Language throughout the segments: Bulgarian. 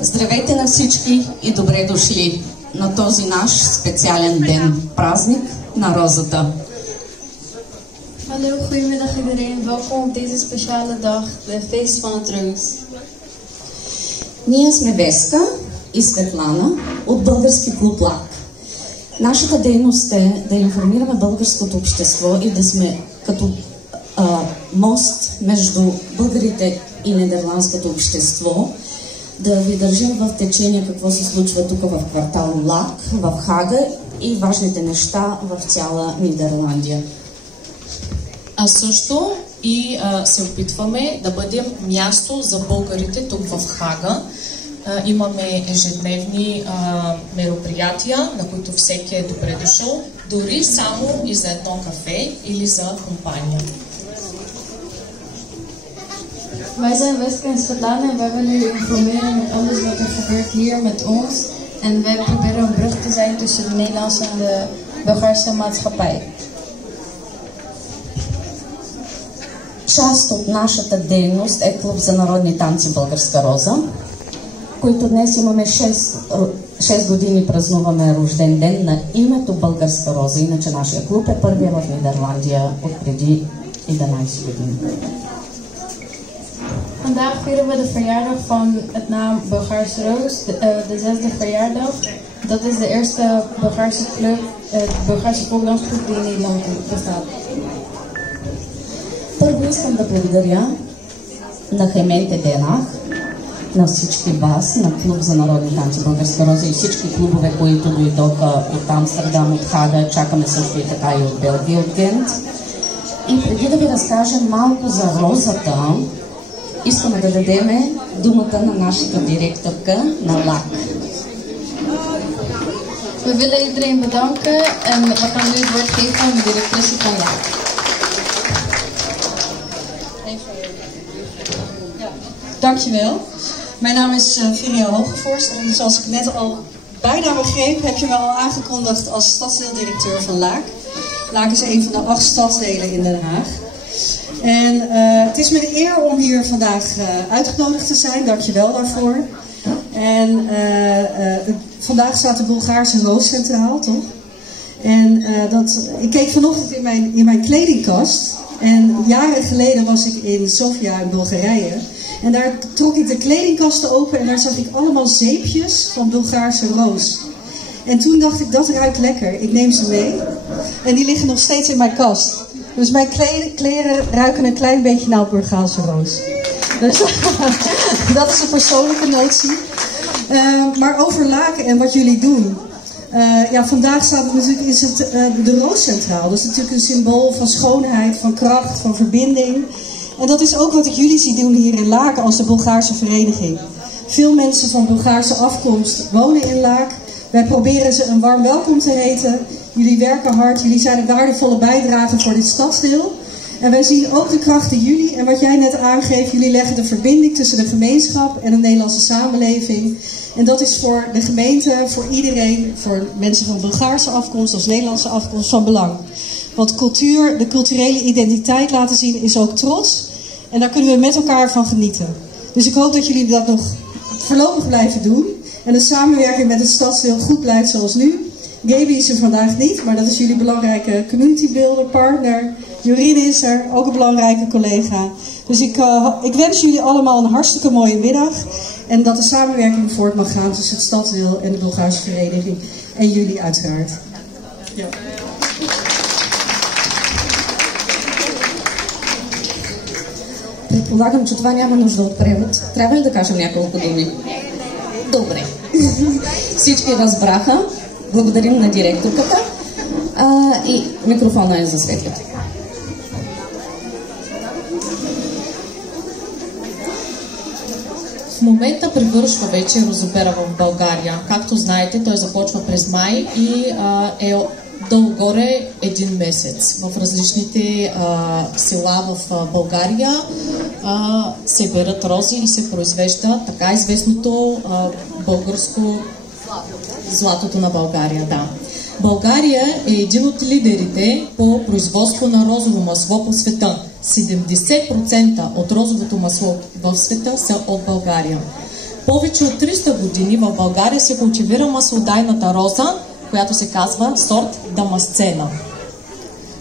Здравейте на всички и добре дошли на този наш специален ден, празник на розата. Hallo, goedemiddag iedereen. Welkom op deze speciale dag, de feest van het roos. Ние сме Веска и Светлана от Български клуб ЛАК. Нашата дейност е да информираме българското общество и да сме като мост между българите и нидерландското общество, да ви държим в течение какво се случва тук в квартал ЛАК, в Хага и важните неща в цяла Нидерландия. А също и се опитваме да бъдем място за българите тук в Хага. Имаме ежедневни мероприятия, на които всеки е добре дошъл, дори само и за едно кафе или за компания. Wij zijn Weska en Svetlana en wij willen u informeren met alles wat er gebeurt hier met ons. En wij proberen een brug te zijn tussen de Nederlandse en de Bulgaarse maatschappij. Част от нашата дейност е клуб за народни танци Българска роза, които днес имаме 6 години празнуваме рожден ден на името Българска роза. Иначе нашия клуб е първия в Нидерландия от преди 11 години. Vandaag vieren we de verjaardag van het naam Bulgaarse Roos, de 6e verjaardag. Dat is de eerste Bulgaarse club, Bulgaarse volksdansgroep die in Nederland bestaat. Първо искам да благодаря на Хементе Денах, на всички вас, на клуб за народни танци Българска роза и всички клубове, които дойдоха от Амстердам, от Хага, чакаме също и така и от Белгия, от Гент. И преди да ви разкажем малко за розата, искаме да дадеме думата на нашата директорка на ЛАК. We willen iedereen bedanken en we gaan nu het woord geven aan de directrice van LAK. Dankjewel. Mijn naam is Viriel Hogevorst en zoals ik net al bijna begreep, heb je me al aangekondigd als stadsdeeldirecteur van LAK. LAK is een van de 8 stadsdelen in Den Haag. En het is me de eer om hier vandaag uitgenodigd te zijn. Dankjewel daarvoor. En vandaag staat de Bulgaarse roos centraal, toch? En ik keek vanochtend in mijn kledingkast. En jaren geleden was ik in Sofia in Bulgarije. En daar trok ik de kledingkasten open en daar zag ik allemaal zeepjes van Bulgaarse roos. En toen dacht ik, dat ruikt lekker. Ik neem ze mee. En die liggen nog steeds in mijn kast. Dus mijn kleren ruiken een klein beetje naar Bulgaarse roos. Dus dat is een persoonlijke notie. Maar over LAK en wat jullie doen. Vandaag staat het natuurlijk, is het de roos centraal. Dat is natuurlijk een symbool van schoonheid, van kracht, van verbinding. En dat is ook wat ik jullie zie doen hier in LAK als de Bulgaarse vereniging. Veel mensen van Bulgaarse afkomst wonen in LAK. Wij proberen ze een warm welkom te heten. Jullie werken hard, jullie zijn een waardevolle bijdrage voor dit stadsdeel. En wij zien ook de krachten jullie. En wat jij net aangeeft, jullie leggen de verbinding tussen de gemeenschap en de Nederlandse samenleving. En dat is voor de gemeente, voor iedereen, voor mensen van Bulgaarse afkomst als Nederlandse afkomst van belang. Want cultuur, de culturele identiteit laten zien is ook trots. En daar kunnen we met elkaar van genieten. Dus ik hoop dat jullie dat nog voorlopig blijven doen. En de samenwerking met het stadsdeel goed blijft zoals nu. Gaby is er vandaag niet, maar dat is jullie belangrijke community builder, partner. Jorine is er, ook een belangrijke collega. Dus ik wens jullie allemaal een hartstikke mooie middag. En dat de samenwerking voort mag gaan tussen het stadsdeel en de Bulgaarse vereniging. En jullie uiteraard. Ja. Предполагам, че това няма нужда от превод. Трябва ли да кажем няколко думи? Добре. Всички разбраха. Благодарим на директорката. И микрофона е за Светлята. В момента привършва вече розопера в България. Както знаете, той започва през май и е долу-горе 1 месец. В различните села в България се берат рози и се произвежда така известното българско златото на България. Да. България е един от лидерите по производство на розово масло по света. 70% от розовото масло в света са от България. Повече от 300 години в България се култивира маслодайната роза, която се казва сорт Дамасцена.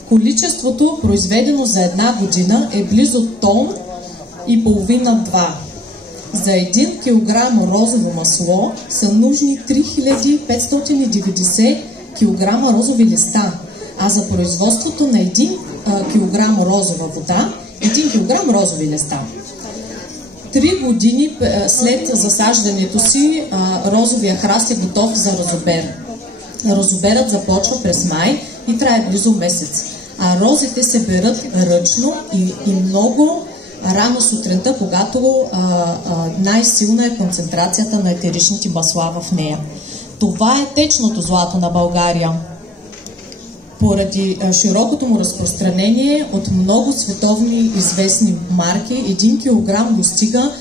Количеството, произведено за една година, е близо тон и половина-2. За 1 килограм розово масло са нужни 3590 кг розови листа, а за производството на 1 килограм розова вода, 1 килограм розови листа. 3 години след засаждането си розовия храст е готов за розобер. Розоберът започва през май и трае близо месец. А розите се берат ръчно и много рано сутринта, когато най-силна е концентрацията на етеричните масла в нея. Това е течното злато на България. Поради широкото му разпространение от много световни известни марки, 1 килограм достига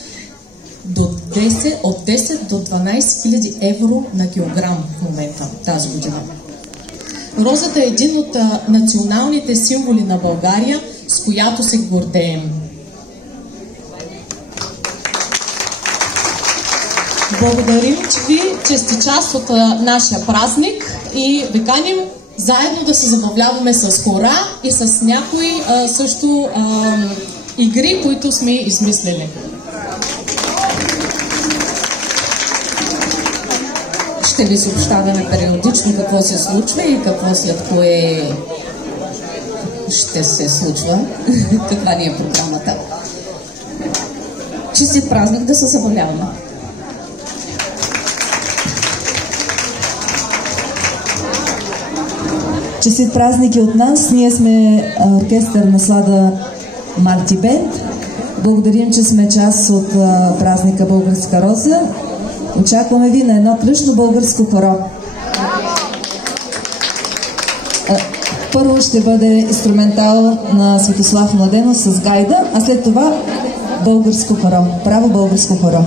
от 10 до 12 000 евро на килограм в момента, тази година. Розата е един от националните символи на България, с която се гордеем. Благодарим ви, че сте част от нашия празник и ви каним заедно да се забавляваме с хора и с някои също игри, които сме измислили. Ще ви съобщаваме периодично какво се случва и какво след кое ще се случва, каква ни е програмата. Честит празник, да се забавляваме! Честит празник и от нас. Ние сме оркестър на Слада Марти Бенд. Благодарим, че сме част от празника Българска роза. Очакваме ви на едно тръжно българско хоро. Първо ще бъде инструментал на Светослав Младенов с гайда, а след това българско хоро. Право българско хоро.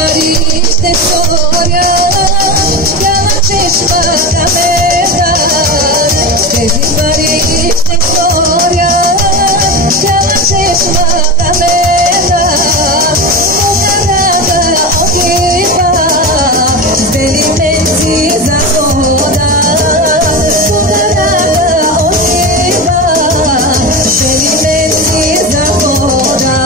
Mariste storia, chiama cespa da meta. Devi mariste storia, chiama cespa da meta. Mukarada okiva, zdeli menzi zakoda. Mukarada okiva, zdeli menzi zakoda.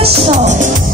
успешно!